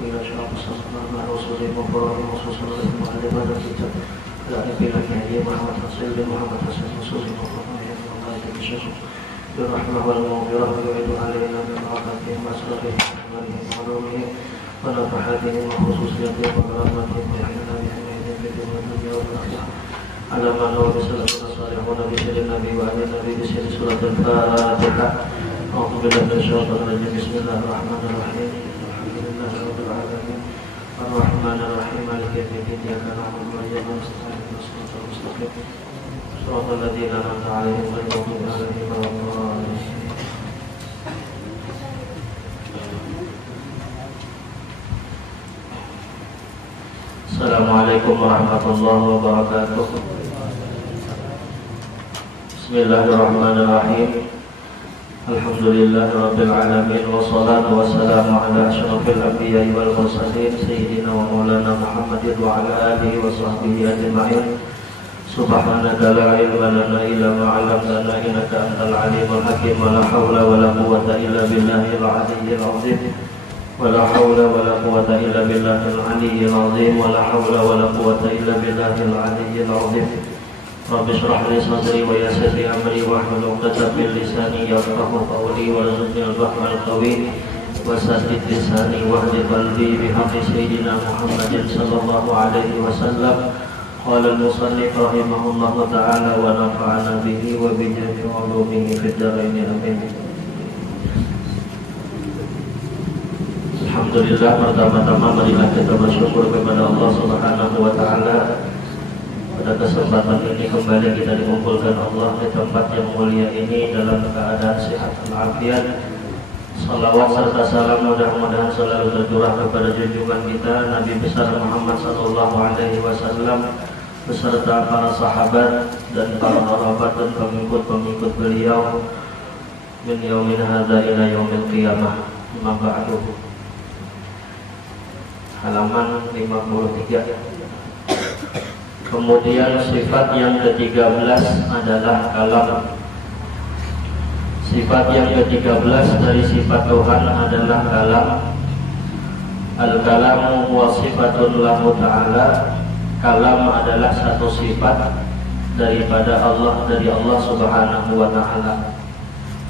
وإلى شرف الصلاة مع رسول المبارك وصلى الله عليه وسلم على نبينا الهادي محمد رسول محمد حسن رسول الله الله يتكشف بالرحمة والمغفرة ويعيد علينا ببركاتهم وأسرارهم وأحوالهم وعلومهم ونفحاتهم وخصوصياتهم وكراماتهم ويحيينا بحماية الدنيا والآخرة على ما نور بسلام الصالحون بسر النبي وآل النبي بسر سورة الفاتحة أعوذ بالله من الشيطان الرجيم بسم الله الرحمن الرحيم الحمد لله رب العالمين الرحمن الرحيم مالك يوم الدين إياك نعبد وإياك نستعين اهدنا الصراط المستقيم صراط الذين أنعمت عليهم غير المغضوب عليهم ولا الضالين. Assalamualaikum warahmatullahi wabarakatuh. Bismillahirrahmanirrahim. Alhamdulillahirabbil alamin wassalatu wassalamu ala asyrafil anbiya'i wal mursalin sayyidina wa maulana Muhammadin wa ala alihi wa sahbihi ajma'in. Subhanaka la ilma lana illa ma 'allamtana innaka antal alimul hakim wa la haula wa la quwwata illa billahil aliyyil 'azim. ولا حول ولا قوة إلا بالله العلي العظيم ولا حول ولا قوة إلا بالله العلي العظيم. رب اشرح لي صدري ويسر لي أمري واحلل عقدة من لساني يفقهوا قولي وارزقني الفهم القوي وسدد لساني واهد قلبي بحق سيدنا محمد صلى الله عليه وسلم. قال المصنف رحمه الله تعالى ونفعنا به وبجميع علومه في الدارين آمين. Alhamdulillah, pertama-tama marilah kita bersyukur kepada Allah Subhanahu wa taala. Pada kesempatan ini kembali kita dikumpulkan Allah di tempat yang mulia ini dalam keadaan sehat walafiat. Salawat serta salam mudah-mudahan selalu tercurah kepada junjungan kita Nabi besar Muhammad sallallahu alaihi wasallam beserta para sahabat dan para sahabat dan pengikut-pengikut beliau min yaumin hadza ila yaumil qiyamah. Amma ba'du. Halaman 53. Kemudian sifat yang ke-13 adalah kalam. Sifat yang ke-13 dari sifat Tuhan adalah kalam. Al-kalamu wa sifatun lahu ta'ala. Kalam adalah satu sifat daripada Allah, dari Allah Subhanahu wa ta'ala.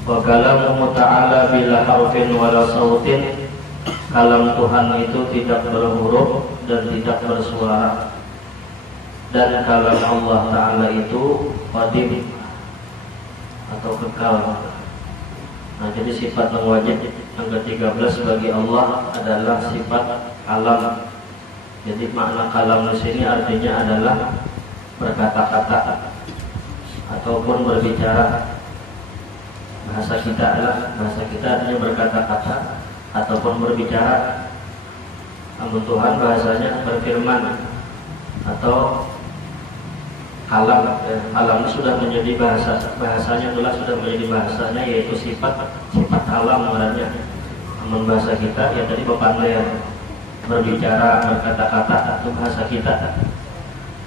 Wa kalamuhu ta'ala bila harfin wala sautin. Kalam Tuhan itu tidak berhuruf dan tidak bersuara. Dan kalam Allah Ta'ala itu qadim atau kekal. Nah, jadi sifat yang wajib yang ke-13 bagi Allah adalah sifat kalam. Jadi makna kalam di sini artinya adalah berkata-kata ataupun berbicara. Bahasa kita artinya berkata-kata ataupun berbicara. Namun Tuhan bahasanya berfirman atau kalam. Kalam sudah menjadi bahasanya itulah sudah menjadi bahasanya, yaitu sifat kalam sebenarnya. Namun bahasa kita ya tadi pandai berbicara, berkata-kata, itu bahasa kita.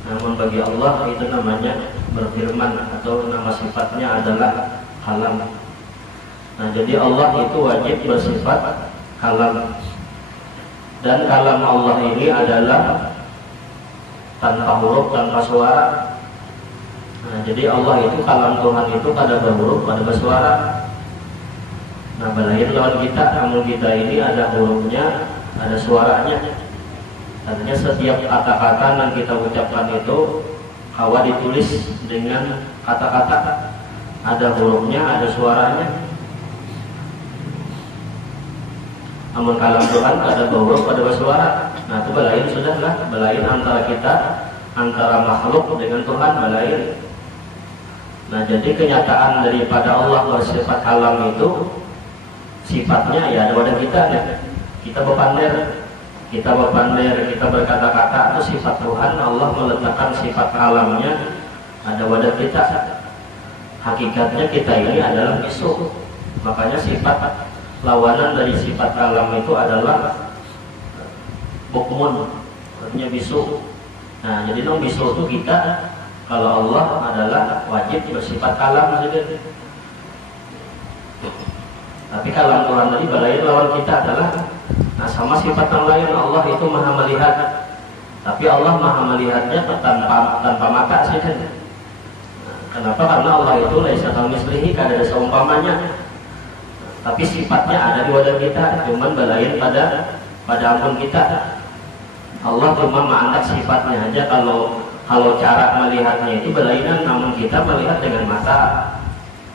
Namun bagi Allah itu namanya berfirman atau nama sifatnya adalah kalam. Nah, jadi Allah itu wajib bersifat kalam. Dan kalam Allah ini adalah tanpa huruf, tanpa suara. Nah, jadi Allah itu kalam Tuhan itu pada berhuruf, pada bersuara. Nah, balain lawan kita, namun kita ini ada hurufnya, ada suaranya. Artinya setiap kata-kata yang kita ucapkan itu hawa ditulis dengan kata-kata, ada hurufnya, ada suaranya. Namun kalam Tuhan pada huruf, pada bersuara. Nah, itu balain sudahlah, balain antara kita, antara makhluk dengan Tuhan, balain. Nah, jadi kenyataan daripada Allah bersifat kalam itu sifatnya ya ada pada kita ya. Kita berpander, kita berkata-kata, itu sifat Tuhan. Allah meletakkan sifat kalamnya ada pada kita. Hakikatnya kita ini adalah isu. Makanya sifat lawanan dari sifat kalam itu adalah bukmun, artinya bisu. Nah, jadi bisu itu kita. Kalau Allah adalah wajib bersifat kalam saja. Tapi kalam Tuhan tadi balain lawan kita adalah Nah, sama sifat yang lain, Allah itu maha melihat, tapi Allah maha melihatnya tanpa mata sih. Kenapa? Karena Allah itu laisa kamitslihi, kada ada seumpamanya. Tapi sifatnya ada di wadah kita, cuman balain pada ampun kita. Allah cuma mengangkat sifatnya aja. Kalau cara melihatnya itu belainan, namun kita melihat dengan mata.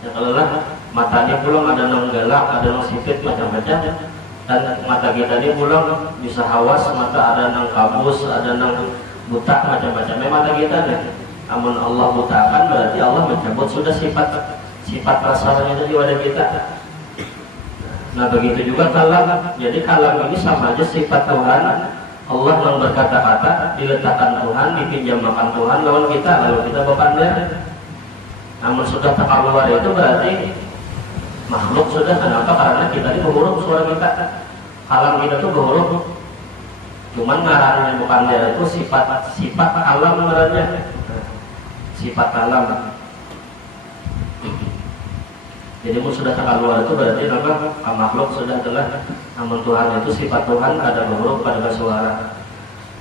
Ya kalau lah matanya pulang ada nang galak, ada nang sipit macam-macam, dan mata kita ini pulang bisa hawas, mata ada nang kabus, ada nang buta macam-macam. Mata kita nih. Namun Allah butakan berarti Allah mencabut sudah sifat rasanya itu di wadah kita. Nah begitu juga kalam. Jadi kalam ini sama aja sifat Tuhan. Allah yang berkata-kata diletakkan Tuhan, dipinjamkan Tuhan lawan kita, lalu kita berpandai. Namun sudah terkeluar itu berarti makhluk sudah. Kenapa? Karena kita ini berhuruf suara kita. Kalam kita itu berhuruf. Cuman ngarangnya bukan dia itu sifat kalam ngarangnya. Sifat kalam. Jadi sudah terkeluar itu berarti apa? Makhluk sudah telah. Namun Tuhan itu sifat Tuhan ada huruf pada bersuara.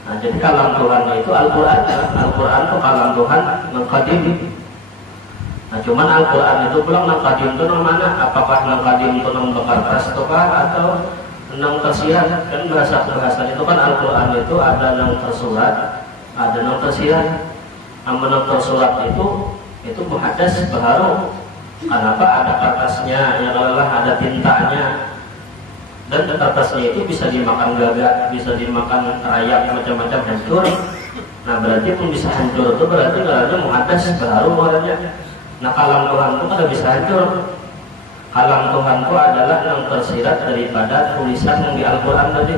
Nah, jadi kalam Tuhan itu Al-Quran. Al-Quran itu kalam Tuhan yang qadim. Nah, cuman Al-Quran itu pulang yang qadim itu yang mana? Apakah yang qadim itu yang bekas atau yang tersirat? Kan bahasa itu kan Al-Quran itu ada yang tersurat, ada yang tersirat. Yang tersurat itu muhaddas baharu. Kenapa? Ada kertasnya, yang lelah ada tintanya, dan kertasnya itu bisa dimakan gagak, bisa dimakan rayap macam-macam hancur. Nah berarti pun bisa hancur itu berarti ada muhaddas baru warnanya. Nah kalam Tuhan itu kada bisa hancur. Kalam Tuhan itu adalah yang tersirat daripada tulisan yang di Al-Quran tadi.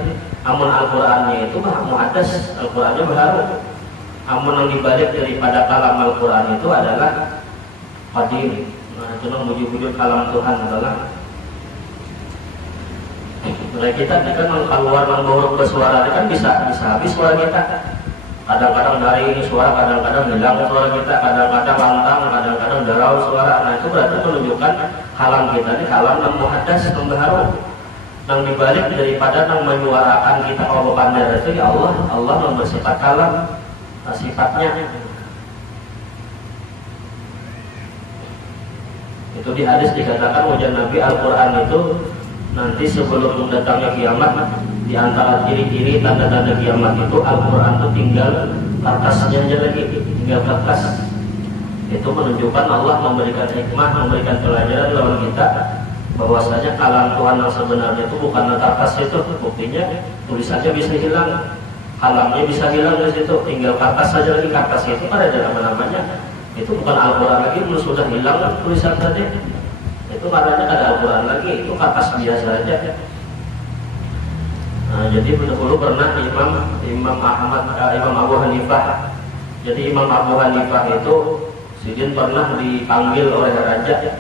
Namun Al-Qurannya itu muhaddas, Al-Qurannya baru. Namun yang dibalik daripada kalam Al-Quran itu adalah qadim. Nah, itu wujud-wujud kalam Tuhan adalah mulai kita kan keluar menggorok ke suara kan bisa habis suara kita. Kadang-kadang dari ini suara, kadang-kadang hilang suara kita, kadang-kadang lantang, kadang-kadang darau suara. Nah itu berarti menunjukkan kalam kita ini kalam yang muhaddas, yang baru, yang dibalik daripada yang menyuarakan kita kalau pandai itu ya Allah yang bersifat kalam, sifatnya. Itu di hadis dikatakan wajah Nabi Al-Quran itu nanti sebelum datangnya kiamat, di antara ciri-ciri tanda-tanda kiamat itu Al-Quran itu tinggal kertasnya aja lagi, tinggal kertas. Itu menunjukkan Allah memberikan hikmah, memberikan pelajaran lawan kita bahwasanya kalam Tuhan yang sebenarnya itu bukan kertas itu. Buktinya tulisannya bisa hilang, kalamnya bisa hilang dari situ, tinggal kertas saja lagi. Kertas itu kan ada nama-namanya. Itu bukan Al-Quran lagi, sudah hilang tulisan tadi. Itu katanya ada Al-Quran lagi, itu kertas biasa aja. Nah, jadi dulu pernah Imam Abu Hanifah. Jadi Imam Abu Hanifah itu sidin pernah dipanggil oleh raja.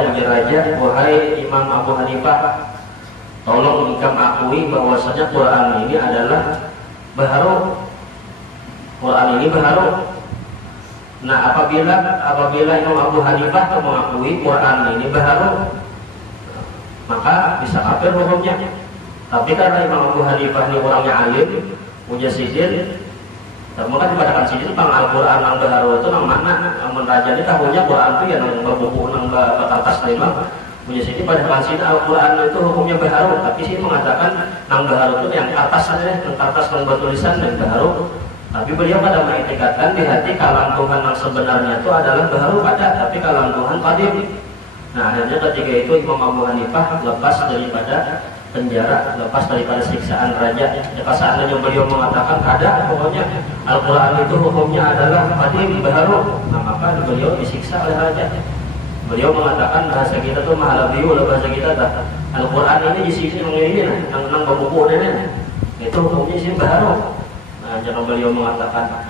Uji raja, wahai Imam Abu Hanifah, tolong engkau akui bahwasanya Quran ini adalah baharu. Quran ini baharu. Nah, apabila Imam Abu Hanifah mengakui Quran ini baharu, maka bisa kafir hukumnya. Tapi karena Imam Abu Hanifah ini orangnya alim, punya sidin, maka dikatakan sidin tentang Al-Quran yang baharu itu yang mana? Namun raja ini tahunya Quran itu yang berbuku yang berkertas memang punya sidin pada sidin Al-Quran itu hukumnya baharu. Tapi sih mengatakan yang baharu itu yang kertas saja, yang kertas yang bertulisan yang baharu. Tapi beliau pada mengitikadkan di hati kalam Tuhan yang sebenarnya itu adalah baharu pada, tapi kalam Tuhan qadim. Nah akhirnya ketika itu Imam Abu Hanifah lepas daripada penjara, lepas daripada siksaan raja. Jika seandainya beliau mengatakan kada, pokoknya Al-Quran itu hukumnya adalah qadim, baharu, nah maka beliau disiksa oleh raja. Beliau mengatakan bahasa kita tuh mahalabiyu, bahasa kita dah Al-Quran ini disiksa yang buku ini, itu hukumnya sih baharu. Nah, jangan beliau mengatakan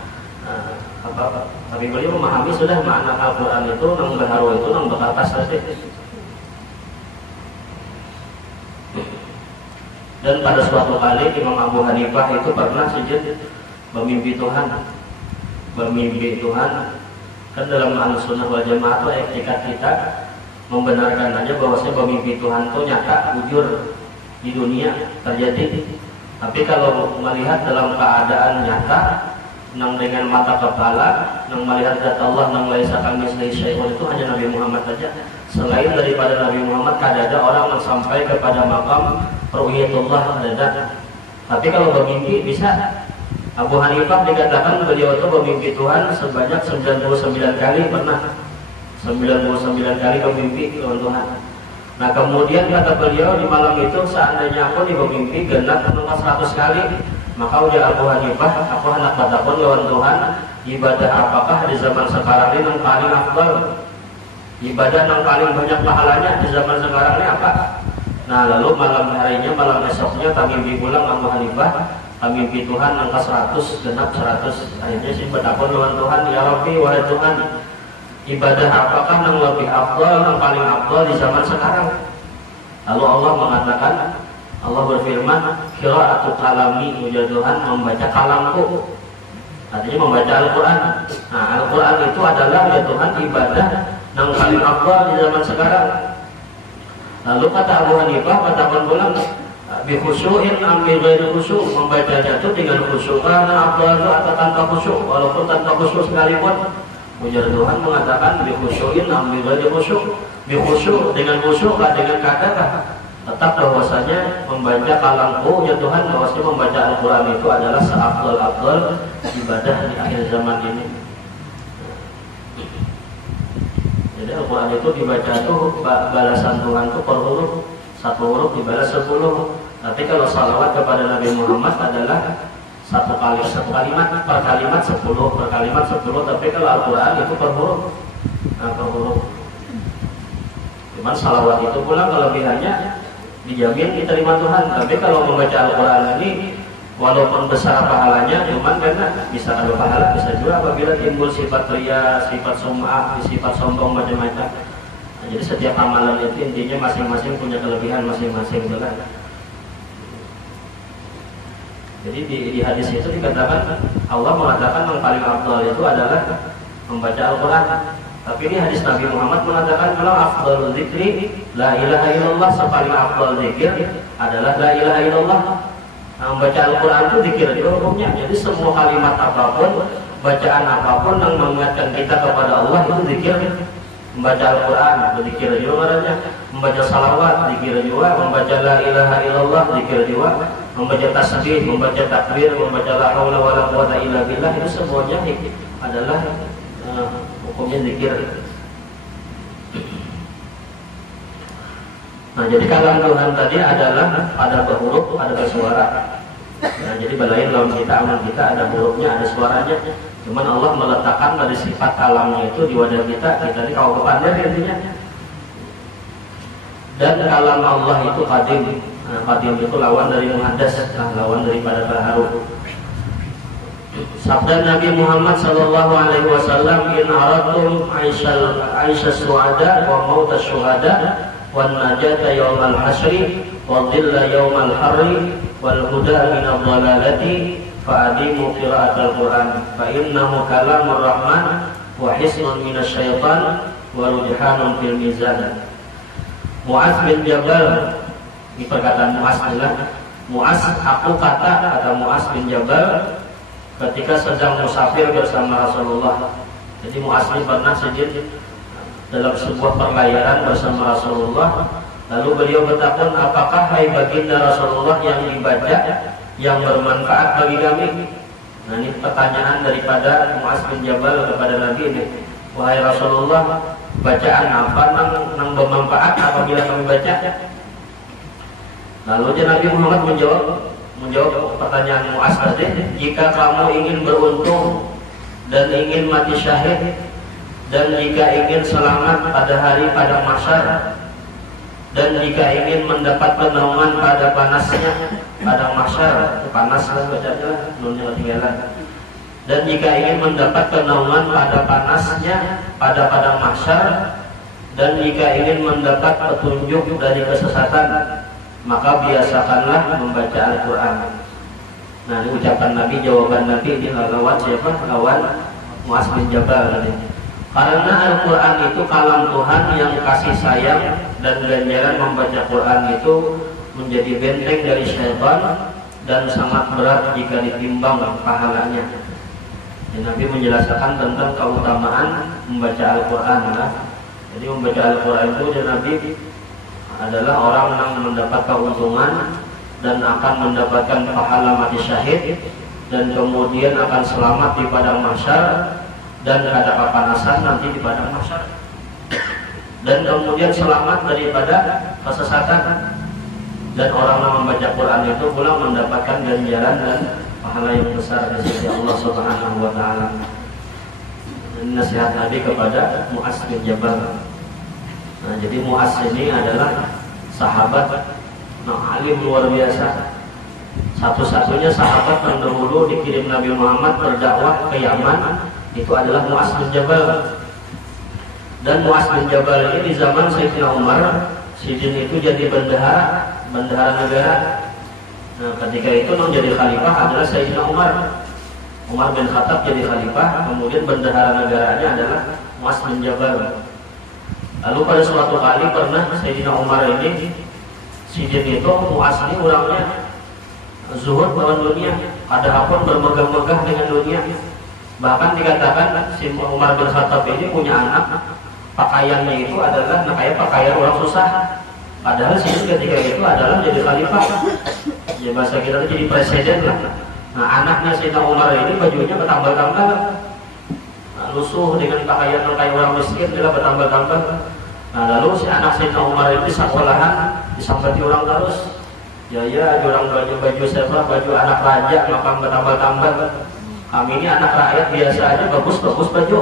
tapi beliau memahami sudah makna Al-Quran itu yang baharu itu yang berkertas tadi. Dan pada suatu kali Imam Abu Hanifah itu pernah sujud bermimpi Tuhan. Kan dalam Ahlussunnah wal Jamaah itu etikat kita membenarkan aja bahwasanya bermimpi Tuhan itu nyata, jujur. di dunia terjadi. Tapi kalau melihat dalam keadaan nyata, nang dengan mata kepala, nang melihat zat Allah, nang laisa kamitslihi syai'un, itu hanya Nabi Muhammad saja. Selain daripada Nabi Muhammad, ada orang yang sampai kepada makam ru'yatullah ada. Tapi kalau bermimpi bisa. Abu Hanifah dikatakan beliau itu bermimpi Tuhan sebanyak 99 kali pernah. 99 kali bermimpi Tuhan. Nah kemudian kata beliau di malam itu, seandainya aku bermimpi genap 100 kali, maka ujar Abu Hanifah, aku hendak katakan lawan Tuhan, ibadah apakah di zaman sekarang ini yang paling afdal? Ibadah yang paling banyak pahalanya di zaman sekarang ini apa? Nah lalu malam harinya, malam esoknya kami mimpi pulang Abu Hanifah, kami mimpi Tuhan angka 100, genap 100. Akhirnya sih bertakon lawan Tuhan, ya Rabbi, wahai Tuhan, ibadah apakah yang lebih afdal, yang paling afdal di zaman sekarang? Lalu Allah mengatakan, Allah berfirman, qira'atu kalami, ujar Tuhan, membaca kalamku. Artinya membaca Al-Quran. Nah Al-Quran itu adalah ya Tuhan ibadah yang paling afdal di zaman sekarang. Lalu kata Abu Hanifah, katakan pulang, bi khusyu'in ambil ghairi khusyuk, membacanya itu dengan khusyuk karena afdal atau tanpa khusyuk, walaupun tanpa khusyuk sekalipun. Ujar Tuhan mengatakan bi khusyu'in ambil ghairi khusyuk, bi khusyuk dengan khusyuk dengan kata tetap bahwasanya membaca kalamku, ya Tuhan, bahwasanya membaca Al-Quran itu adalah seafdal-afdal ibadah di akhir zaman ini. Jadi Al-Quran itu dibaca itu balasan Tuhan itu per huruf, satu huruf dibalas 10. Tapi kalau salawat kepada Nabi Muhammad adalah satu kalimat per kalimat 10, per kalimat 10. Tapi kalau Al-Quran itu per huruf, per huruf. Cuman salawat itu pula kelebihannya dijamin diterima Tuhan. Tapi kalau membaca Al-Quran ini walaupun besar pahalanya, cuman karena bisa ada pahala, bisa juga apabila timbul sifat ria, sifat sum'ah, sifat sombong, macam-macam. Nah, jadi setiap amalan itu intinya masing-masing punya kelebihan masing-masing, kan? Jadi di hadis itu dikatakan, Allah mengatakan yang paling afdal itu adalah membaca Al-Quran. Tapi ini hadis Nabi Muhammad mengatakan kalau afdalul dzikri la ilaha illallah, sepaling afdal zikir adalah la ilaha illallah. Nah, membaca Al-Quran itu zikir juga hukumnya. Jadi semua kalimat apapun, bacaan apapun yang mengingatkan kita kepada Allah itu zikir. Membaca Al-Quran, berzikir juga marahnya. Membaca salawat, zikir juga. Membaca la ilaha illallah, zikir juga. Membaca tasbih, membaca takbir, membaca la haula wala quwwata illa billah, itu semuanya adalah hukumnya zikir. Nah, jadi kalam Tuhan tadi adalah ada huruf, ada bersuara. Nah, jadi balain lawan kita ada hurufnya, ada suaranya. Cuman Allah meletakkan dari sifat kalamnya itu di wadah kita ini kau kepandai intinya. Dan kalam Allah itu qadim. Nah, qadim itu lawan dari muhaddas, lawan daripada baharu. Sabda Nabi Muhammad sallallahu alaihi wasallam, in aradtum aisyas suada wa mautas syuhada wan najata yaumal hasri wa dhilla yaumal harri wal huda min ad-dhalalati fa adimu qira'atal Qur'an fa innahu kalamur rahman wa hisnun minasyaitan wa rujhanun fil mizan. Mu'az bin Jabal, ini perkataan Mu'az adalah Mu'az, aku kata Mu'az bin Jabal ketika sedang musafir bersama Rasulullah. Jadi Mu'az ini pernah sedih dalam sebuah perlayaran bersama Rasulullah. Lalu beliau bertakun, apakah hai baginda Rasulullah yang dibaca yang bermanfaat bagi kami? Nah, ini pertanyaan daripada Mu'az bin Jabal kepada Nabi ini. Wahai Rasulullah, bacaan apa yang bermanfaat apabila kami baca? Lalu Nabi Muhammad menjawab pertanyaan Mu'az tadi, jika kamu ingin beruntung dan ingin mati syahid, dan jika ingin selamat pada hari pada mahsyar, dan jika ingin mendapat penaungan pada panasnya pada mahsyar, panas lah bacanya, nunnya ketinggalan. Dan jika ingin mendapat penaungan pada panasnya pada padang mahsyar, dan jika ingin mendapat petunjuk dari kesesatan, maka biasakanlah membaca Al-Quran. Nah, ini ucapan Nabi, jawaban Nabi ini lawan siapa? Lawan Mu'az bin Jabal. Karena Al-Quran itu kalam Tuhan yang kasih sayang, dan ganjaran membaca Quran itu menjadi benteng dari syaitan dan sangat berat jika ditimbang pahalanya. Dan Nabi menjelaskan tentang keutamaan membaca Al-Quran. Jadi membaca Al-Quran itu dan Nabi adalah orang yang mendapat keuntungan dan akan mendapatkan pahala mati syahid, dan kemudian akan selamat di padang mahsyar dan ada kepanasan nanti di padang mahsyar, dan kemudian selamat daripada kesesatan. Dan orang yang membaca Quran itu pula mendapatkan ganjaran dan pahala yang besar dari sisi Allah Subhanahu wa taala. Nasihat Nabi kepada Mu'az bin Jabal. Nah, jadi Mu'az ini adalah sahabat alim luar biasa. Satu-satunya sahabat yang dahulu dikirim Nabi Muhammad berdakwah ke Yaman itu adalah Mu'az bin Jabal. Dan Mu'az bin Jabal ini di zaman Sayyidina Umar, Sidin itu jadi bendahara negara. Nah, ketika itu yang jadi khalifah adalah Sayyidina Umar bin Khattab jadi khalifah, kemudian bendahara negaranya adalah Mu'az bin Jabal. Lalu pada suatu kali pernah Sayyidina Umar ini, Sidin itu Mu'az ini orangnya zuhud lawan dunia, padahal bermegah-megah dengan dunia. Bahkan dikatakan si Umar bin Khattab ini punya anak, pakaiannya itu adalah kayak pakaian orang susah. Padahal sih ketika itu adalah jadi khalifah, ya bahasa kita itu jadi presiden lah. Nah, anaknya Sayyidina Umar ini bajunya bertambal-tambal, lusuh dengan pakaian kayak orang miskin, dia bertambal-tambal. Nah, lalu si anak Sayyidina Umar ini sekolahan disambati orang terus. Ya orang baju siapa, baju anak raja, maka bertambal-tambal. Kami ini anak rakyat biasa aja, bagus baju.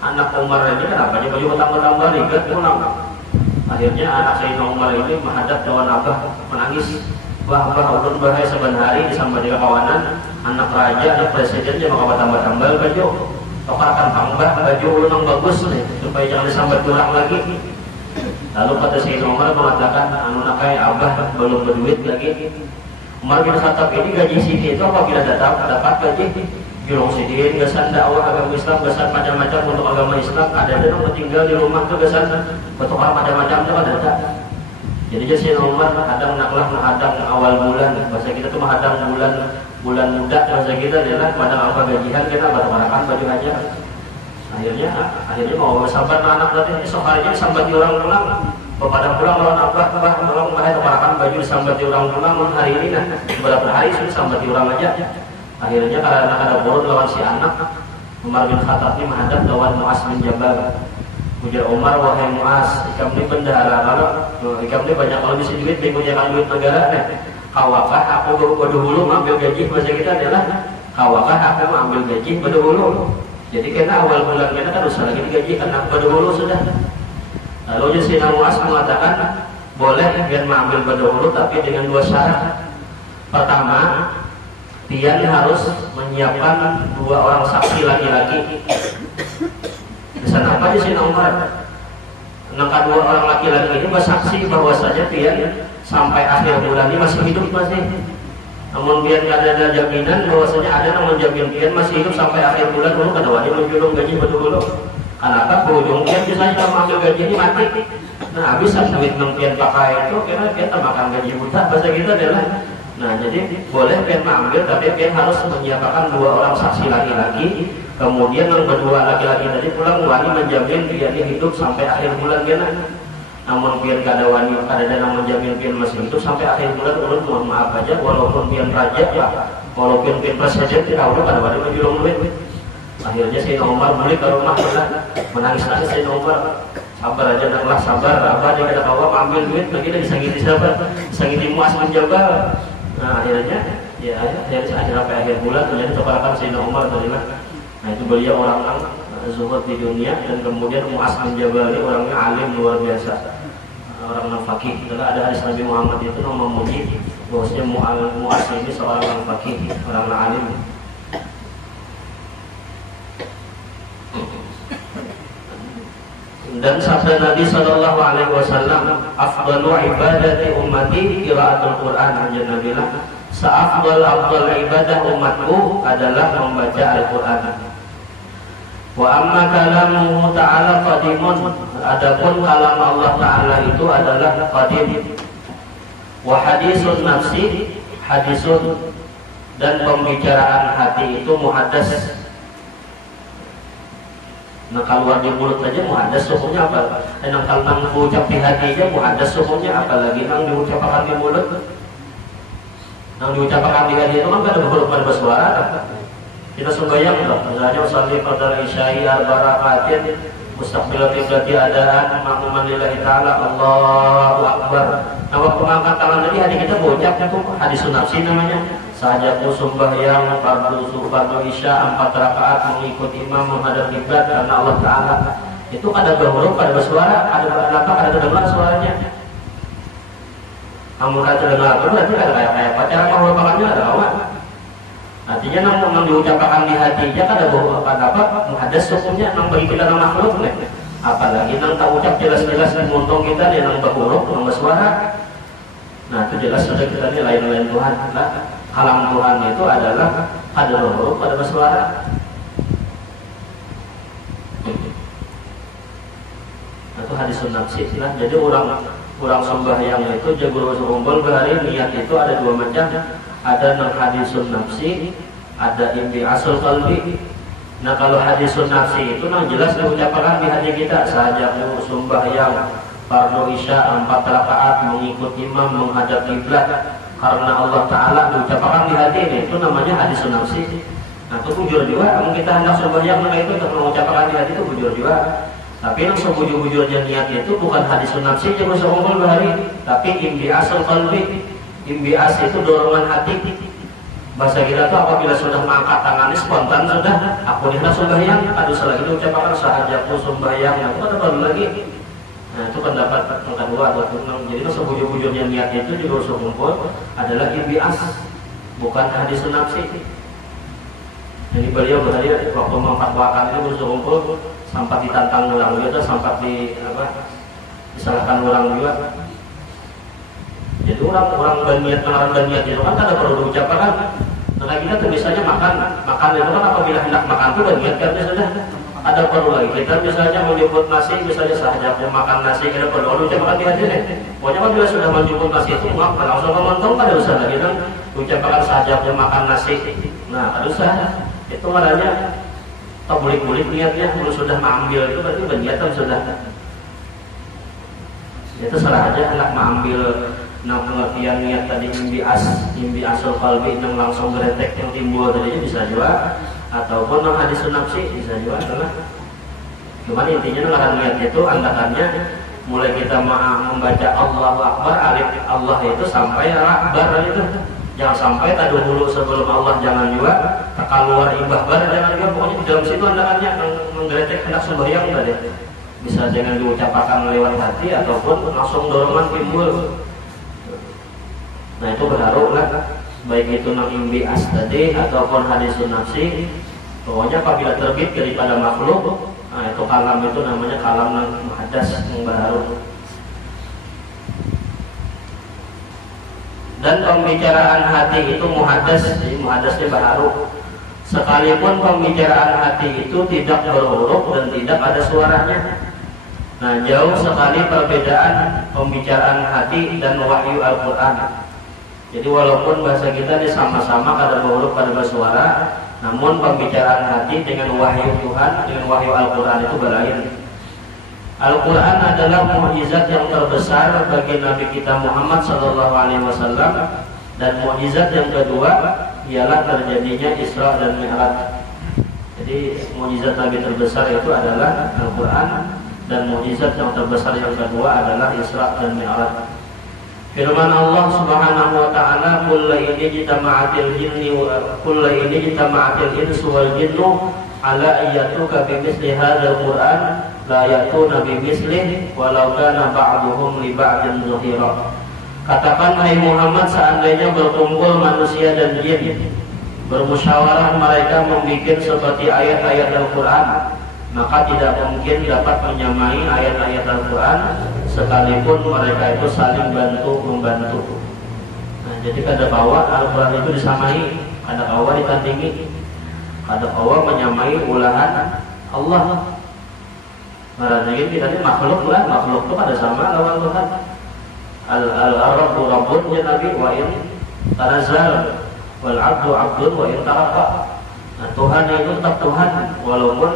Anak Umar ini kenapa dia baju bertambal-tambal, ribet pulang. Akhirnya anak Sayyidina Umar ini menghadap lawan Abah, menangis. Wah, Abah ulun bahaya saban hari disambati kawanan, anak raja, anak presiden dia maka bertambal-tambal baju. Tokakan pambah baju ulun yang bagus nih, supaya jangan disambati orang lagi. Lalu kata Sayyidina Umar mengatakan, anu nakai Abah belum berduit lagi. Umar bin Khattab ini gaji Sidin itu apabila dapat gaji Julung Sidin, gasan dakwah agama Islam, gasan macam-macam untuk agama Islam. Ada yang tinggal di rumah tuh gasan bertukar macam-macam tuh ada. Jadi Sayyidina Umar hadang naklah menghadang awal bulan, bahasa kita tuh menghadang bulan muda, bahasa kita adalah pada apa gajian kita bertukarakan baju aja. Akhirnya mau sabar anak tadi esok harinya disambati orang pulang, kepada pulang lawan Abah tolong bahaya tukarakan baju disambati orang pulang hari ini nah beberapa hari sudah disambati orang aja. Akhirnya karena ada buruk lawan si anak, Umar bin Khattab ini menghadap lawan Mu'az bin Jabal. Ujar Umar, wahai Mu'az, ikam ini bendahara, kalau ikam ini banyak kalau bisa duit, punya duit negara nih. Kawakah aku berdahulu mengambil gaji, bahasa kita adalah kawakah aku mengambil gaji berdahulu. Jadi karena awal bulan kita kan usah lagi digaji, karena berdahulu sudah. Lalu Sayyidina Mu'az mengatakan, boleh biar mengambil berdahulu, tapi dengan dua syarat. Pertama, dia harus menyiapkan 2 orang saksi laki-laki. Kesan apa di sini Umar? Maka 2 orang laki-laki ini bersaksi bahwasanya dia sampai akhir bulan ini masih hidup masih. Namun dia tidak ada jaminan bahwasanya ada yang menjamin dia masih hidup sampai akhir bulan. Dulu kada wajib menjulung gaji betul-betul. Kenapa? Berujung dia bisa mengambil gaji ini mati. Nah, habis duit mengkian pakai itu karena kita makan gaji buta bahasa kita adalah. Nah, jadi boleh pian mengambil, tapi pian harus menyiapkan 2 orang saksi laki-laki. Kemudian yang berdua laki-laki tadi pulang wani menjamin dia hidup sampai akhir bulan dia. Namun pian kada wani kada ada yang menjamin pian masih hidup sampai akhir bulan. Ulun mohon maaf aja, walaupun pian raja ya, walaupun pian presiden tidak ulun kada wani menjulung duit. Akhirnya Sayyidina Umar balik ke rumah menangis-nangis. Sayyidina Umar sabar aja, naklah sabar. Apa dia kada bawa ambil duit lagi dah disangiti siapa? Disangiti Mu'az bin Jabal. Nah, akhirnya ya akhir sampai akhir bulan terjadi keparakan Sayyidina Umar tadilah. Nah, itu beliau orang zuhud di dunia, dan kemudian Mu'az bin Jabal ini orangnya alim luar biasa, orang faqih. Ada hadis Nabi Muhammad itu memuji bahwasanya Mu'az ini seorang faqih, orang alim. Dan sabda Nabi sallallahu alaihi wasallam, afdalu ibadati ummati qiraatul Quran. Nabi bilang, seafdal ibadah umatku adalah membaca Al-Quran. Wa amma kalamuhu ta'ala qadimun, adapun kalam Allah Ta'ala itu adalah qadim. Wa hadisun nafsi hadisun, dan pembicaraan hati itu muhaddas. Nah keluar di mulut saja muhaddas, hukumnya apa? Dan kalau nang diucap di hati aja muhaddas, hukumnya apalagi nang diucapkan di mulut. Nang diucapkan di hati itu kan ada beberapa bersuara. Kita sembahyang loh, misalnya usalli qadar isya'i al-barakatin mustaqbilat qiblati adaan makmuman lillahi ta'ala Allahu akbar. Nah waktu mengangkat tangan tadi hati kita berucap itu hadisun nafsi namanya. Sahajaku sembahyang fardu isya 4 rakaat mengikut imam menghadap kiblat karena Allah Ta'ala. Itu ada berhuruf, ada bersuara, ada terdengar suaranya. Kamu kata terdengar itu berarti ada kayak cara menghurufkannya ada awal. Artinya nang diucapkan di hati aja kan ada apa muhaddas hukumnya nang bagi kita nang makhluk nih. Apalagi nang tak ucap jelas-jelas di muntung kita dia nang berhuruf, nang bersuara. Nah itu jelas sudah kita ini lain-lain Tuhan. Nah, kalam Tuhan itu adalah ada huruf, ada bersuara. Itu hadisun nafsi lah. Jadi orang sembahyang itu jago kumpul bahari niat itu ada 2 macam. Ada nang hadisun nafsi, ada imbiasul qalbi. Nah kalau hadisun nafsi itu nang jelas diucapkan di hati kita. Sahajaku sembahyang fardu isya 4 rakaat mengikut imam menghadap kiblat karena Allah Ta'ala diucapkan di hati ini, itu namanya hadisun nafsi. Nah itu bujur juga, kalau kita hendak sembahyang maka itu untuk mengucapkan di hati itu bujur juga. Tapi yang sebujur-bujurnya niat itu bukan hadisun nafsi jangan sekumpul bahari, tapi imbiasul qalbi. Imbias itu dorongan hati. Bahasa kita itu apabila sudah mengangkat tangannya spontan sudah aku hendak sembahyang, aduh salah itu ucapkan sahajaku sembahyang, itu ada baru lagi. Nah itu pendapat yang kedua atau jadi itu sebujur-bujurnya niat itu juga usul kumpul adalah imbias, bukan hadisun nafsi. Jadi beliau bertanya waktu memfatwakan itu usul kumpul sempat ditantang ulang juga, sempat disalahkan ulang juga. Jadi orang berniat itu kan ada perlu diucapkan. Nah kita tuh misalnya makan itu kan apabila hendak makan tuh berniat kan sudah. Ada perlu lagi kita misalnya menjemput nasi, misalnya sahaja makan nasi kita perlu ucapkan di hati nih. Pokoknya kan bila sudah menjemput nasi itu makan langsung menonton pada usaha lagi kan ucapkan sahaja makan nasi. Nah ada usaha itu makanya tak boleh niatnya kalau sudah mengambil itu berarti berniatan sudah. Itu salah aja hendak mengambil. Nah pengertian niat tadi imbiasul qalbi yang langsung geretek yang timbul tadinya bisa juga, ataupun yang hadisun nafsi bisa juga adalah. Cuman intinya dengan niat itu andakannya mulai kita membaca Allahu Akbar, alif Allah itu sampai akbar itu. Jangan sampai tadi dulu sebelum Allah, jangan juga keluar imbah bar, jangan juga, pokoknya di dalam situ andakannya menggeretek hendak sembahyang tadi. Bisa dengan diucapkan lewat hati ataupun langsung dorongan timbul. Nah itu berharu lah, baik itu nang imbias tadi ataupun hadisun nafsi. Pokoknya apabila terbit daripada makhluk, nah itu kalam itu namanya kalam nang muhaddas yang berharu. Dan pembicaraan hati itu muhaddas, jadi muhaddasnya berharu. Sekalipun pembicaraan hati itu tidak berhuruf dan tidak ada suaranya. Nah jauh sekali perbedaan pembicaraan hati dan wahyu Al-Quran. Jadi walaupun bahasa kita ini sama-sama kada berhuruf kada bersuara, namun pembicaraan hati dengan wahyu Tuhan, dengan wahyu Al-Quran itu berbeda. Al-Quran adalah mukjizat yang terbesar bagi Nabi kita Muhammad SAW, dan mukjizat yang kedua ialah terjadinya Isra dan Mi'raj. Jadi mukjizat Nabi terbesar itu adalah Al-Quran, dan mukjizat yang terbesar yang kedua adalah Isra dan Mi'raj. Firman Allah Subhanahu wa taala, "Qul la in jitama'atil insu wal jinnu ala ayyatuka bimithli hadzal Qur'an la ya'tuna bimithlihi walau kana ba'duhum li ba'din dhahira." Katakan hai Muhammad, seandainya berkumpul manusia dan jin bermusyawarah mereka membuat seperti ayat-ayat Al-Qur'an, maka tidak mungkin dapat menyamai ayat-ayat Al-Quran sekalipun mereka itu saling bantu-membantu. Nah, jadi kada bawa Al-Quran itu disamai, kada bawa ditandingi, kada bawa menyamai ulahan Allah. Karena kita ini makhluk lah, makhluk itu kada sama lawan Tuhan. Al-Rabbu Rabbun ya Nabi wa in tanazzal wal 'abdu 'abdun wa in taraka. Nah, Tuhan itu tetap Tuhan walaupun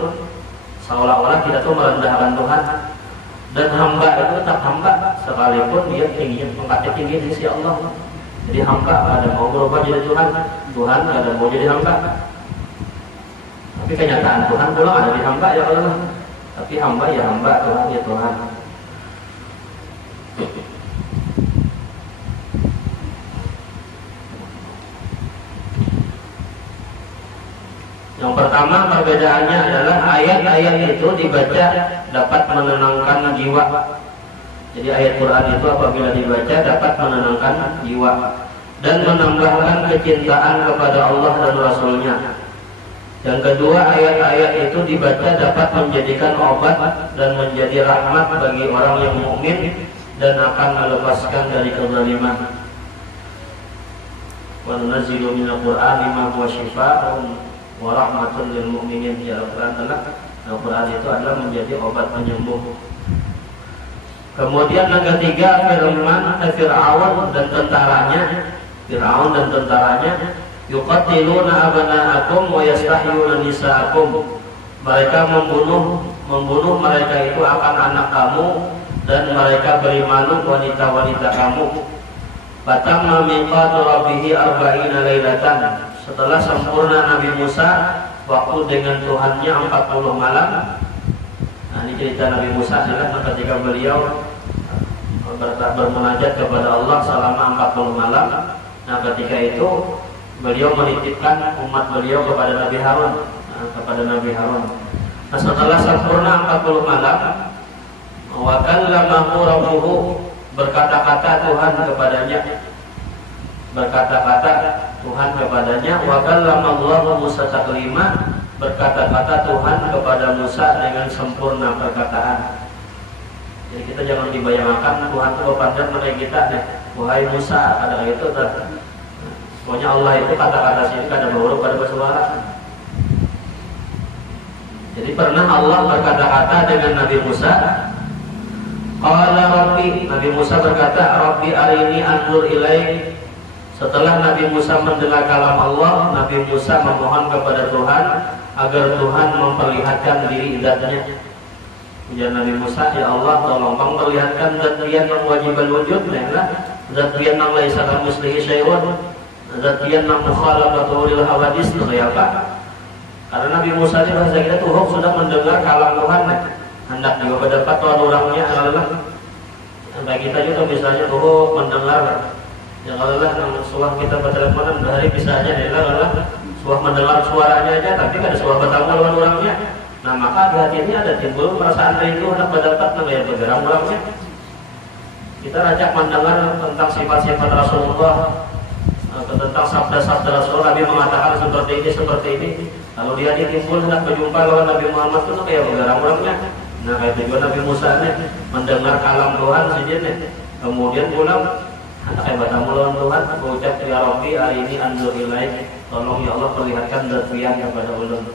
seolah-olah kita tuh merendahkan Tuhan, dan hamba itu tetap hamba sekalipun dia tinggi, tempatnya tinggi di sisi Allah. Jadi hamba ada mau berubah jadi Tuhan, Tuhan ada mau jadi hamba. Tapi kenyataan Tuhan pulang ada di hamba ya Allah. Tapi hamba ya hamba, Tuhan ya Tuhan. Yang pertama perbedaannya adalah ayat-ayat itu dibaca dapat menenangkan jiwa. Jadi ayat Quran itu apabila dibaca dapat menenangkan jiwa dan menambahkan kecintaan kepada Allah dan Rasulnya. Yang kedua, ayat-ayat itu dibaca dapat menjadikan obat dan menjadi rahmat bagi orang yang mukmin dan akan melepaskan dari kezaliman. Wa nunazzilu minal Qur'ani ma huwa syifaa'un wa rahmatun lil mu'minin. Ya Al-Quran itu adalah menjadi obat penyembuh. Kemudian yang ketiga, Fir'aun dan tentaranya yuqatiluna abna'akum wa yastahyuna nisa'akum. Mereka membunuh mereka itu akan anak kamu dan mereka beri malu wanita-wanita kamu. Fatamma miqatu rabbih 40 lailatan. Setelah sempurna Nabi Musa waktu dengan Tuhannya 40 malam. Nah, ini cerita Nabi Musa adalah ketika beliau bermunajat kepada Allah selama 40 malam. Nah, ketika itu beliau menitipkan umat beliau kepada Nabi Harun. Nah, setelah sempurna 40 malam, wa kallamahu rabbuhu, berkata-kata Tuhan kepadanya, wa kallamallahu Musa taklima, berkata-kata Tuhan kepada Musa dengan sempurna perkataan. Jadi kita jangan dibayangkan Tuhan itu berpandang menaik kita nih, wahai Musa, ada itu pokoknya Allah itu kata-kata sini kada huruf pada bersuara. Jadi pernah Allah berkata-kata dengan Nabi Musa, qala rabbi, Nabi Musa berkata, rabbi arini anzur ilaik. Setelah Nabi Musa mendengar kalam Allah, Nabi Musa memohon kepada Tuhan agar Tuhan memperlihatkan diri zatnya. Ya Nabi Musa, ya Allah tolong memperlihatkan zat yang wajibal wujud, zat yang laisa kamitslihi syai'un, zat yang mukhalafatu lil hawadis, kayak apa? Karena Nabi Musa ini bahasa kita tuh sudah mendengar kalam Tuhan, hendak juga berdapat orangnya adalah bagi kita juga misalnya tuh mendengar yang adalah suara kita berteleponan hari bisa aja adalah suara mendengar suaranya aja, tapi kan ada suara bertemu dengan orangnya. Nah, maka di hati ini ada timbul perasaan rindu hendak berdapat dengan bergerak orangnya. Kita rajak mendengar tentang sifat-sifat Rasulullah, tentang sabda-sabda Rasul. Nabi mengatakan seperti ini. Kalau dia timbul hendak berjumpa dengan Nabi Muhammad itu kayak bergerak orangnya. Nah, kayak tujuan Nabi Musa ini mendengar kalam Tuhan sendiri. Kemudian pulang hendak bertemu dengan Tuhan, mengucap ya Rabbi arini anzur ilaik, tolong ya Allah perlihatkan zat kepada ulun.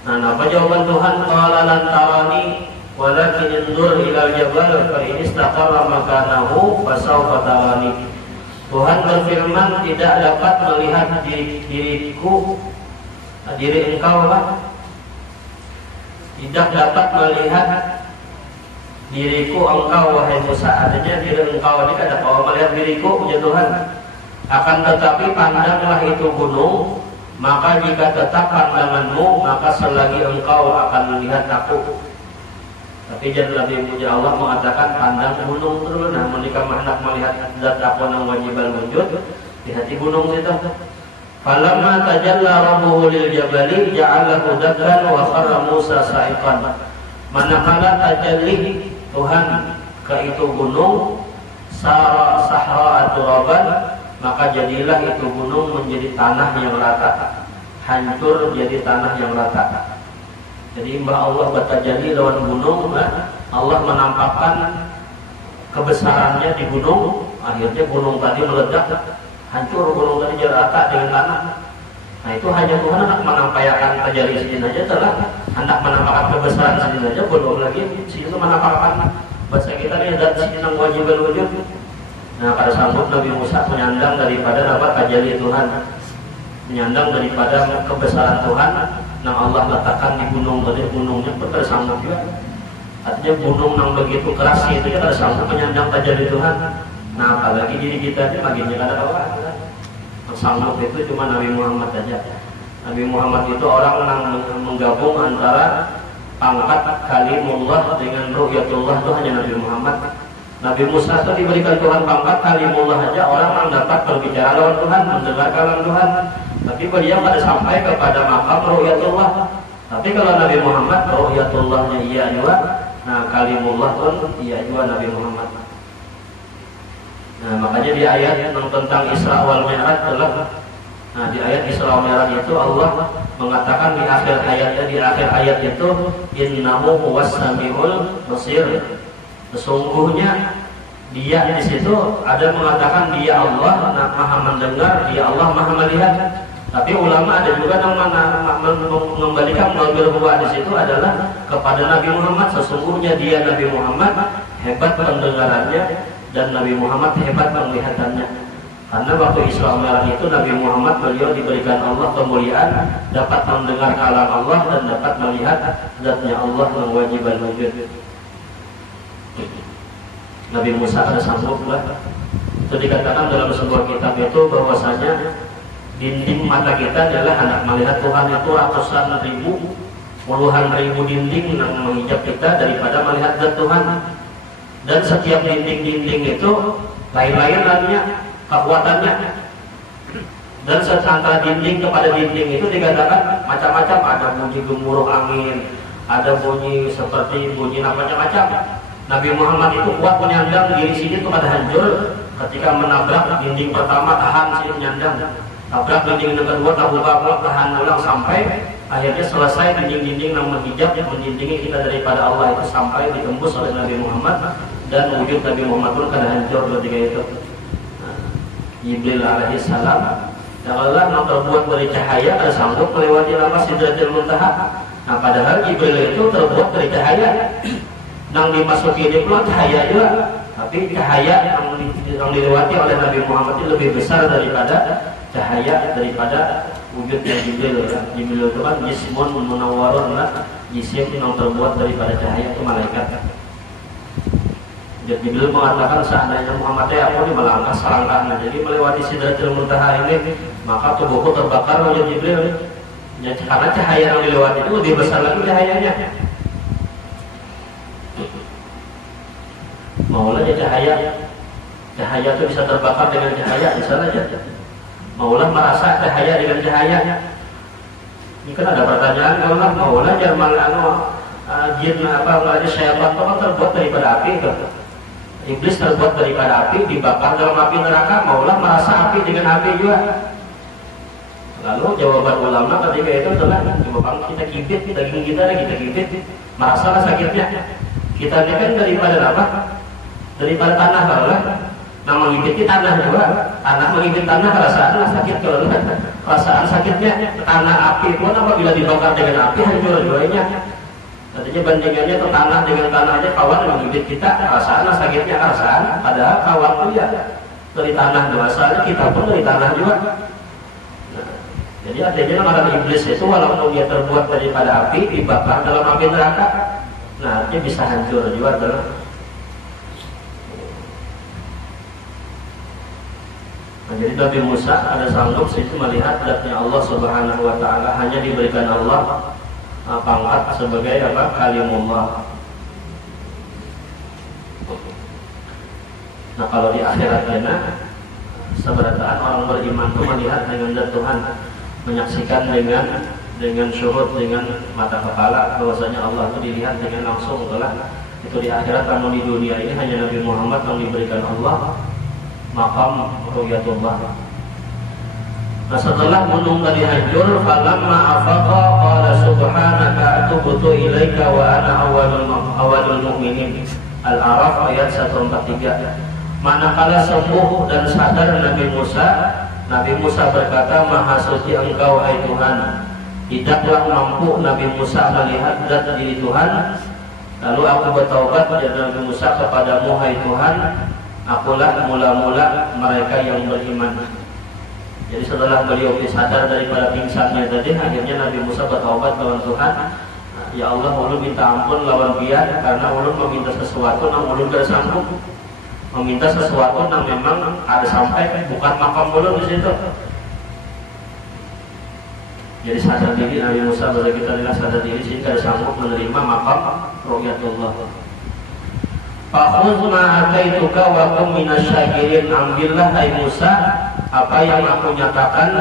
Nah, apa jawaban Tuhan? Qala lan tarani walakin inzur ilal jabal fa in istaqarra makanahu fasawfa tarani. Tuhan berfirman, tidak dapat melihat diri engkau lah. Tidak dapat melihat diriku engkau wahai Musa. Adanya diri engkau ini kada mau melihat diriku ya Tuhan. Akan tetapi pandanglah itu gunung, maka jika tetap pandanganmu, maka selagi engkau akan melihat aku. Tapi jangan lebih puja Allah mengatakan pandang gunung terus. Nah, menikah hendak melihat zat aku yang wajibal wujud di hati gunung itu. Falamma tajalla rabbuhu lil jabali ja'alahu dakkan wa kharra Musa sa'iqan. Manakala tajalli Tuhan ke itu gunung sahra aturaban, maka jadilah itu gunung menjadi tanah yang rata, hancur jadi tanah yang rata. Jadi mbak Allah bertajalli lawan gunung, Allah menampakkan kebesarannya di gunung. Akhirnya gunung tadi meledak, hancur gunung tadi jadi rata dengan tanah. Nah, itu hanya Tuhan hendak menampakkan tajalli sini saja, telah hendak menampakkan kebesaran sini saja, belum lagi situ menampakkan bahasa kita ini zat sini yang wajibal wujud. Nah, pada sambut Nabi Musa menyandang daripada nama tajalli Tuhan, menyandang daripada kebesaran Tuhan. Nah, Allah letakkan di gunung, tadi gunungnya pada sambut juga. Artinya gunung yang begitu keras itu ya pada sambut menyandang tajalli Tuhan. Nah, apalagi diri kita ini bagiannya ada apa? Sambut itu cuma Nabi Muhammad saja. Nabi Muhammad itu orang yang menggabung antara pangkat kalimullah dengan ru'yatullah, itu hanya Nabi Muhammad. Nabi Musa itu diberikan Tuhan pangkat kalimullah aja, orang yang dapat berbicara lawan Tuhan, mendengar kalam Tuhan. Tapi beliau pada sampai kepada makam ru'yatullah. Tapi kalau Nabi Muhammad ru'yatullahnya iya juga, nah kalimullah pun iya juga Nabi Muhammad. Nah, makanya di ayat yang tentang Isra wal Mi'raj adalah, nah di ayat Isra wal Mi'raj itu Allah mengatakan di akhir ayat itu innahu huwas samiul basir. Sesungguhnya dia di situ ada mengatakan dia Allah maha mendengar, dia Allah maha melihat. Tapi ulama ada juga yang mengembalikan bahwa di situ adalah kepada Nabi Muhammad. Sesungguhnya dia Nabi Muhammad hebat pendengarannya dan Nabi Muhammad hebat penglihatannya. Karena waktu Isra Mi'raj itu Nabi Muhammad beliau diberikan Allah kemuliaan, dapat mendengar kalam Allah dan dapat melihat zatnya Allah yang wajib al-wujud. Nabi Musa ada sambut lah. Itu dikatakan dalam sebuah kitab itu bahwasanya dinding mata kita adalah anak melihat Tuhan itu ratusan ribu, puluhan ribu dinding yang menghijab kita daripada melihat zat Tuhan. Dan setiap dinding-dinding itu lain-lain lainnya kekuatannya. Dan antara dinding kepada dinding itu dikatakan macam-macam, ada bunyi gemuruh angin, ada bunyi seperti bunyi macam-macam. Nabi Muhammad itu kuat menyandang diri sini itu pada hancur ketika menabrak dinding pertama, tahan sini menyandang, tabrak dinding yang kedua, tahan ulang sampai akhirnya selesai dinding-dinding yang menghijab yang melindungi kita daripada Allah itu sampai ditembus oleh Nabi Muhammad dan wujud Nabi Muhammad pun kada hancur ketika itu. Jibril alaihi salam yang Allah yang terbuat dari cahaya ada sanggup melewati nama Sidratul Muntaha. Nah, padahal Jibril itu terbuat dari cahaya. Yang dimasuki ini pula cahaya juga, tapi cahaya yang dilewati oleh Nabi Muhammad itu lebih besar daripada cahaya daripada wujudnya Jibril. Jibril itu kan jismun munawwarun, jisim yang terbuat daripada cahaya itu malaikat. Jibril mengatakan seandainya Muhammad aku ini melangkah selangkahnya, jadi melewati Sidratul Muntaha ini, maka tubuhku terbakar oleh Jibril. Ya, karena cahaya yang dilewati itu lebih besar lagi cahayanya. Maulah ya cahaya itu bisa terbakar dengan cahaya, bisa saja. Maulah merasa cahaya dengan cahaya. Ini kan ada pertanyaan, kalau maulah Jerman jin apa aja syaitan itu kan terbuat daripada api itu. Iblis terbuat daripada api, dibakar dalam api neraka. Maulah merasa api dengan api juga. Lalu jawaban ulama ketika itu adalah coba kita kibit, daging kita kibit, merasalah sakitnya. Kita ini kan daripada apa? Daripada tanah lah, nah mengibiti tanah juga, tanah mengibit tanah perasaan sakit kalau perasaan sakitnya tanah api pun apabila dibakar dengan api hancur duanya. Artinya bandingannya itu tanah dengan tanah aja kawan mengibit kita, perasaan sakitnya perasaan, padahal kawan itu ya dari tanah asalnya kita pun dari tanah juga. Nah, jadi artinya orang iblis itu walaupun dia terbuat daripada api dibakar dalam api neraka, nah dia bisa hancur juga adalah. Nah, jadi Nabi Musa ada sanggup situ melihat zatnya Allah Subhanahu wa taala, hanya diberikan Allah pangkat sebagai apa? Kalimullah. Nah, kalau di akhirat seberataan orang beriman itu melihat dengan zat Tuhan, menyaksikan dengan syuhud, dengan mata kepala bahwasanya Allah itu dilihat dengan langsung telah. Itu di akhirat, namun di dunia ini hanya Nabi Muhammad yang diberikan Allah maqam ru'yatullah. Nah, setelah gunung tadi hancur, falamma afaqa qala subhanaka atubu ilaika wa ana awwalul mu'minin. Al-A'raf ayat 143. Manakala sembuh dan sadar Nabi Musa berkata, Maha suci Engkau hai Tuhan. Tidaklah mampu Nabi Musa melihat zat diri Tuhan. Lalu aku bertaubat kepada Nabi Musa, kepadamu hai Tuhan, akulah mula-mula mereka yang beriman. Jadi setelah beliau sadar daripada pingsannya tadi, akhirnya Nabi Musa bertaubat lawan Tuhan. Ya Allah, ulun minta ampun lawan biar karena ulun meminta sesuatu yang ulun tidak sanggup. Meminta sesuatu yang memang ada sampai bukan makam ulun di situ. Jadi sadar diri Nabi Musa pada kita adalah sadar diri sehingga tidak sanggup menerima makam ru'yatullah. Fakhudh ma ataituka wa kum minasyakirin. Ambillah hai Musa apa yang aku nyatakan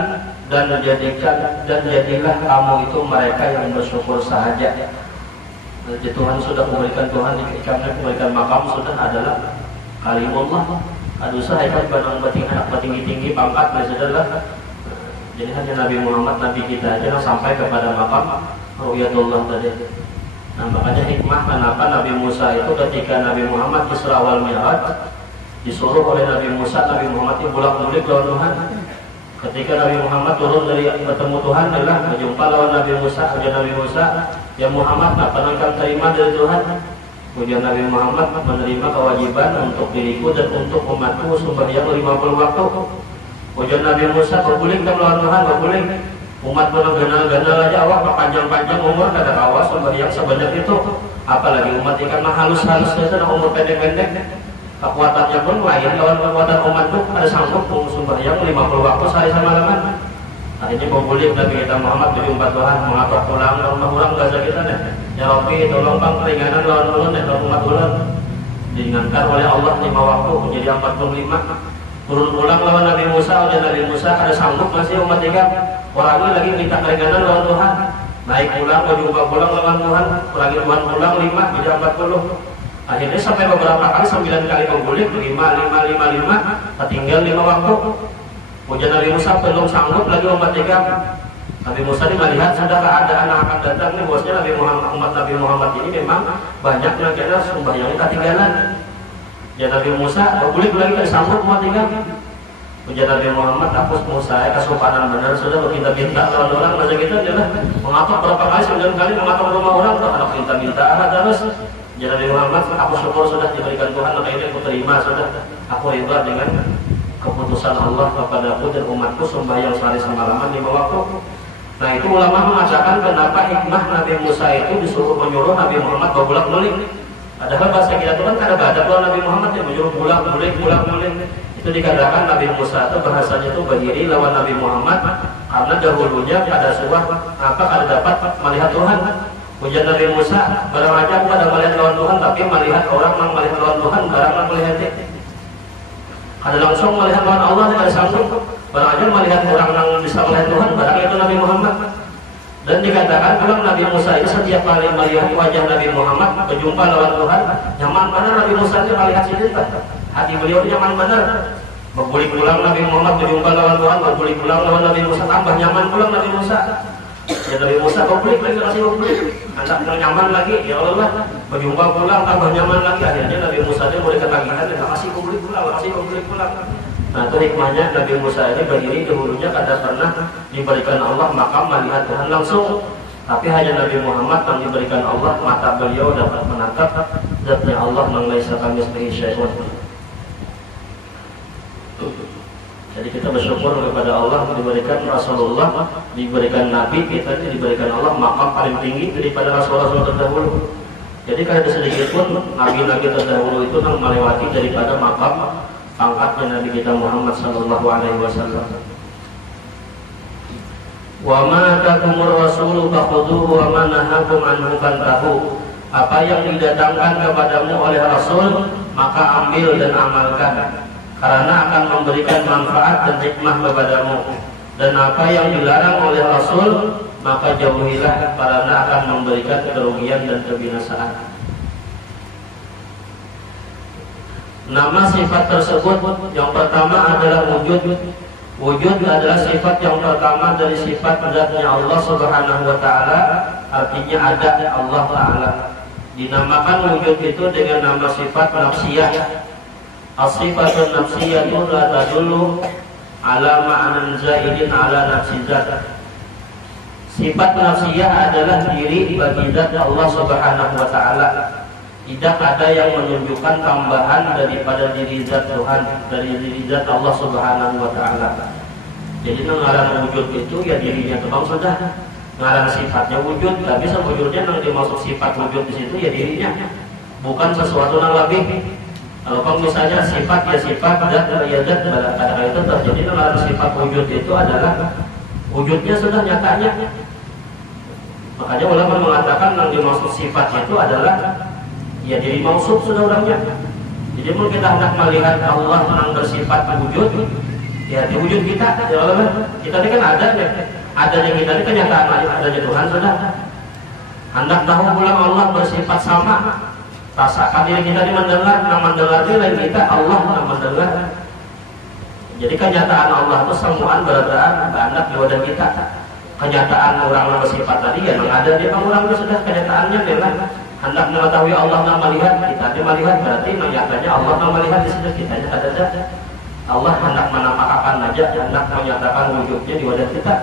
dan jadilah kamu itu mereka yang bersyukur sahaja. Jadi Tuhan sudah memberikan, Tuhan ikamnya memberikan makam sudah adalah kalimullah. Adusa ikat badan tinggi pangkat sudahlah. Jadi hanya Nabi Muhammad Nabi kita aja yang sampai kepada makam ru'yatullah tadi. Nah makanya hikmah kenapa Nabi Musa itu ketika Nabi Muhammad Isra wal Mi'raj disuruh oleh Nabi Musa, Nabi Muhammad itu bolak-balik lawan Tuhan. Ketika Nabi Muhammad turun dari bertemu Tuhan adalah berjumpa lawan Nabi Musa. Ujian Nabi Musa, ya Muhammad, apa yang kamu terima dari Tuhan? Ujian Nabi Muhammad menerima kewajiban untuk diriku dan untuk umatku sembahyang 50 waktu. Ujian Nabi Musa, kau boleh kita melawan Tuhan? Kau boleh. Umat bergandal-gandal aja awak panjang-panjang umur kada kawas sembahyang sebanyak itu. Apalagi umat ikan mah halus-halus dan umur pendek-pendek. Kekuatannya pun lain lawan kekuatan umat itu ada sanggup sembahyang 50 waktu sehari semalaman. Akhirnya pembulik Nabi kita Muhammad berjumpa Tuhan mengatur pulang rumah orang gaza kita deh. Ya Rabbi tolong bang keringanan lawan ulun dan umat ulun. Diingatkan oleh Allah 5 waktu menjadi 45. Turun pulang lawan Nabi Musa, oleh Nabi Musa ada sanggup masih umat ikan. Orang ini lagi minta keringanan lawan Tuhan. Naik pulang, berjumpa pulang lawan Tuhan. Lagi Tuhan pulang 5 jadi 40. Akhirnya sampai beberapa kali 9 kali pembulik 5, tinggal 5 waktu. Ujian Nabi Musa belum sanggup lagi umat ikan. Nabi Musa ini melihat sudah keadaan yang akan datang nih, bosnya Nabi Muhammad, umat Nabi Muhammad ini memang banyak yang kira sembahyangnya ketinggalan. Ya Nabi Musa pembulik lagi tidak sanggup umat ikan. Ujian Nabi Muhammad, hapus Musa, kesopanan benar sudah berminta-minta lawan orang macam kita adalah mengatur berapa kali 9 kali mengatur rumah orang anak minta-minta terus. Ya Nabi Muhammad, aku syukur sudah diberikan Tuhan, maka ini aku terima sudah. Aku ridha dengan keputusan Allah kepadaku dan umatku sembahyang sehari semalaman 5 waktu. Nah itu ulama mengatakan kenapa hikmah Nabi Musa itu disuruh menyuruh Nabi Muhammad berbolak-balik. Padahal bahasa kita itu kan ada badak lawan Nabi Muhammad yang menyuruh bolak-balik. Itu dikatakan Nabi Musa itu bahasanya itu berdiri lawan Nabi Muhammad karena dahulunya pada suah apa ada dapat melihat Tuhan. Ujian Nabi Musa, barang aja pada melihat lawan Tuhan, tapi melihat orang yang melihat lawan Tuhan, barang yang melihatnya. Ada langsung melihat lawan Allah, tidak sanggup. Barang aja melihat orang yang bisa melihat Tuhan, barang itu Nabi Muhammad. Dan dikatakan kalau Nabi Musa itu setiap kali melihat wajah Nabi Muhammad, berjumpa lawan Tuhan, nyaman benar Nabi Musa itu melihat sini. Hati beliau nyaman benar. Berbulik pulang Nabi Muhammad berjumpa lawan Tuhan, berbulik pulang lawan Nabi Musa, tambah nyaman pulang Nabi Musa. Ya Nabi Musa konflik lagi kasih konflik, anak nyaman lagi, ya Allah berjumpa pulang tambah nyaman lagi. Akhirnya Nabi Musa dia boleh ketagihan, kasih konflik pulang. Nah itu hikmahnya Nabi Musa ini berdiri dahulunya kada pernah diberikan Allah makam melihat Tuhan langsung, tapi hanya Nabi Muhammad yang diberikan Allah mata beliau dapat menatap zatnya Allah yang laisa kamitslihi syai'un. Jadi kita bersyukur kepada Allah diberikan Rasulullah, diberikan Nabi, kita diberikan Allah makam paling tinggi daripada Rasul-Rasul terdahulu. Jadi kalau ada sedikit pun Nabi-Nabi terdahulu itu yang melewati daripada makam pangkatnya Nabi kita Muhammad sallallahu alaihi wasallam. Wa ma atakumur rasulu fakhudhuhu wa ma nahakum anhu fantahu. Apa yang didatangkan kepadamu oleh Rasul maka ambil dan amalkan, karena akan memberikan manfaat dan hikmah kepadamu. Dan apa yang dilarang oleh Rasul maka jauhilah, karena akan memberikan kerugian dan kebinasaan. Nama sifat tersebut yang pertama adalah wujud. Wujud adalah sifat yang pertama dari sifat zatnya Allah Subhanahu wa taala, artinya ada Allah taala. Dinamakan wujud itu dengan nama sifat nafsiyah. As-sifatun nafsiyatu la tadullu ala ma'nan zaidin ala nafsi zat. Sifat nafsiyah adalah diri bagi zat Allah Subhanahu wa taala Tidak ada yang menunjukkan tambahan daripada diri zat Tuhan, dari diri zat Allah Subhanahu wa taala. Jadi ngaran wujud itu ya dirinya Tuhan sudah. Ngaran sifatnya wujud, tapi sewujudnya yang dimaksud sifat wujud di situ ya dirinya. Bukan sesuatu yang lebih. Kalau misalnya sifat ya sifat, zat ya zat, kata itu terjadi ngaran sifat wujud itu adalah wujudnya sudah nyatanya. Makanya ulama mengatakan yang dimaksud sifat itu adalah ya diri mausuf sudah orangnya. Jadi kalau kita hendak melihat Allah yang bersifat wujud, ya di wujud kita, ya Allah, kita ini kan adanya kita ini kenyataan adanya Tuhan sudah. Hendak tahu pulang Allah bersifat sama, rasakan diri kita ini mendengar, yang mendengar itu lain kita, Allah yang mendengar. Jadi kenyataan Allah itu semuaan beradaan di wadah kita. Kenyataan orang yang bersifat tadi ya yang ada di orang itu sudah kenyataannya memang. Hendak mengetahui Allah yang melihat, kita dia melihat berarti nyatanya Allah yang melihat di situ kita ada. Allah hendak menampakkan aja, hendak menyatakan wujudnya di wadah kita.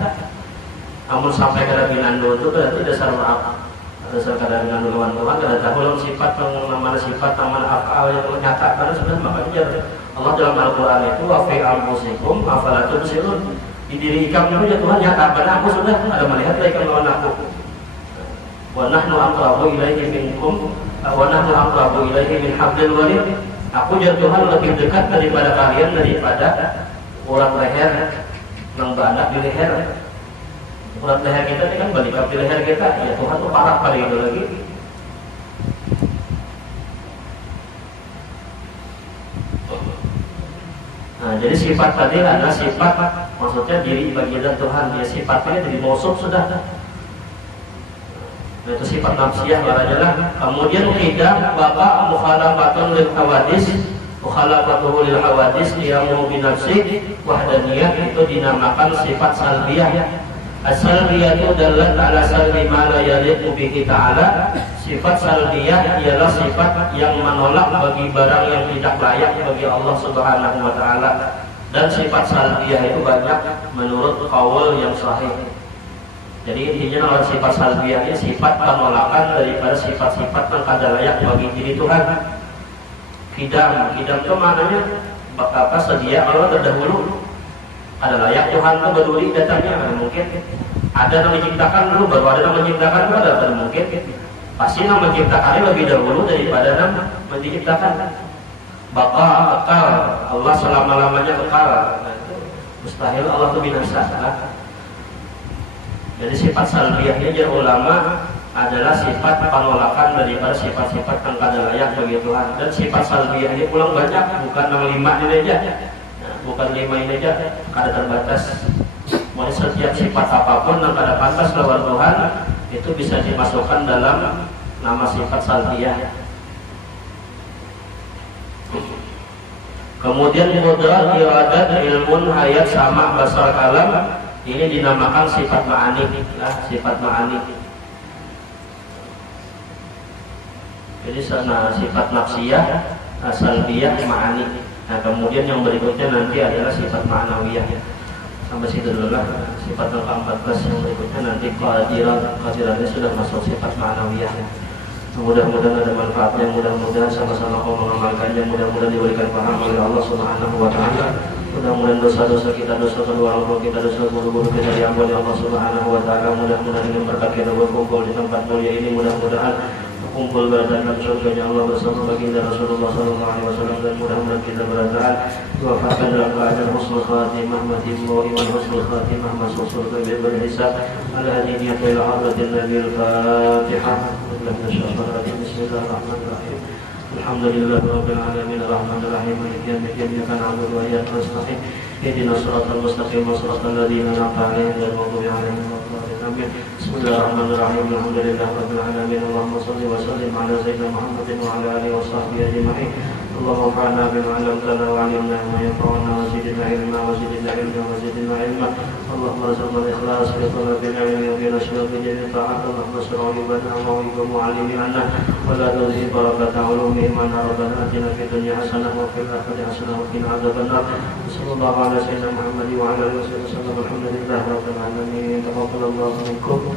Namun sampai ke binando itu berarti dasar kadar binando lawan Tuhan, kada tahu sifat mana sifat mana afal yang nyata karena sudah makanya Allah dalam Al-Qur'an itu wa fi anfusikum afala tubsirun. Di diri kamu itu Tuhan nyata karena aku sudah ada melihat lagi lawan aku. Wa nahnu aqrabu ilaihi minkum wa nahnu aqrabu ilaihi min hablil warid. Aku dan Tuhan lebih dekat daripada kalian daripada urat leher yang banyak di leher. Urat leher kita ini kan balik di leher kita, ya Tuhan tuh parah kali itu lagi. Nah, jadi sifat tadi adalah sifat maksudnya diri bagian Tuhan, dia sifatnya dari mausuf sudah. Itu sifat nafsiyah adalah. Kemudian tidak bapak mukhalafatun lil hawadis, mukhalafatuhu lil hawadis qiyamu bi nafsi wahdaniyah itu dinamakan sifat salbiyah. As-salbiyah itu adalah ala salbi ma la yaliqu bihi ta'ala. Sifat salbiyah ialah sifat yang menolak bagi barang yang tidak layak bagi Allah Subhanahu wa taala. Dan sifat salbiyah itu banyak menurut qaul yang sahih. Jadi intinya orang sifat salbiyah ini sifat penolakan daripada sifat-sifat yang kada layak bagi diri Tuhan. Kidam itu maknanya apa sedia Allah terdahulu. Ada layak Tuhan itu berduri datangnya mana mungkin. Ada yang menciptakan dulu baru ada yang menciptakan itu ada mungkin. Pasti yang menciptakannya lebih dahulu daripada yang menciptakan. Baqa kekal, Allah selama-lamanya kekal. Nah, itu mustahil Allah itu binasa. Jadi sifat salbiyahnya jadi ulama adalah sifat penolakan daripada sifat-sifat yang kada layak bagi Tuhan. Dan sifat salbiyah ini pulang banyak, bukan 5 ini aja. Nah, bukan 5 ini aja, kada terbatas. Mulai setiap sifat apapun yang kada pantas lawan Tuhan itu bisa dimasukkan dalam nama sifat salbiyah. Kemudian qudrat, iradat, ilmun, hayat, sama, basar, kalam ini dinamakan sifat ma'ani, sifat ma'ani. Jadi sifat nafsiyah, salbiyah, ma'ani. Nah kemudian yang berikutnya nanti adalah sifat ma'nawiyah. Sampai situ dulu lah. Sifat yang ke-14 yang berikutnya nanti kehadirannya sudah masuk sifat ma'nawiyah. Mudah-mudahan ada manfaatnya, mudah-mudahan sama-sama kau mengamalkannya, mudah-mudahan diberikan paham oleh Allah Subhanahu wa taala. Mudah-mudahan dosa-dosa kita, dosa kedua orang kita, dosa guru-guru kita diampuni Allah Subhanahu wa taala. Mudah-mudahan dengan berkat kita berkumpul di tempat mulia ini, mudah-mudahan kumpul berada dalam surganya Allah bersama baginda Rasulullah sallallahu alaihi wasallam, dan mudah-mudahan kita berada diwafatkan dalam keadaan husnul khatimah, mati wa iman husnul khatimah, masuk surga bebas hisab. Ala hadhihi ila hadratin nabiyil fatihah. Bismillahirrahmanirrahim. Alhamdulillah rabbil alamin arrahmanir rahim maliki yaumiddin iyyaka na'budu wa iyyaka nasta'in ihdinas siratal mustaqim siratal ladzina an'amta 'alaihim ghairil maghdubi 'alaihim waladdallin amin. Bismillahirrahmanirrahim alhamdulillah rabbil alamin Allahumma shalli wa sallim ala sayyidina Muhammadin wa ala alihi wa sahbihi ajma'in. Allahumma fa'alna bima 'allamtana wa 'allimna ma yanfa'una wa zidna ilma wa zidna ilma wa zidna ilma. Allahumma arzuqna al-ikhlas fi talabil ilmi wa fi nashri al-jannati ta'ala. Allahumma salli wa sallim wa mu'allimina wa la tuzhi barakata 'ulumi man rabbana atina fid dunya hasanah wa fil akhirati hasanah wa qina adzabannar. Sallallahu ala sayyidina Muhammad wa ala alihi wa sallam. Alhamdulillahi rabbil alamin. Taqabbalallahu minkum.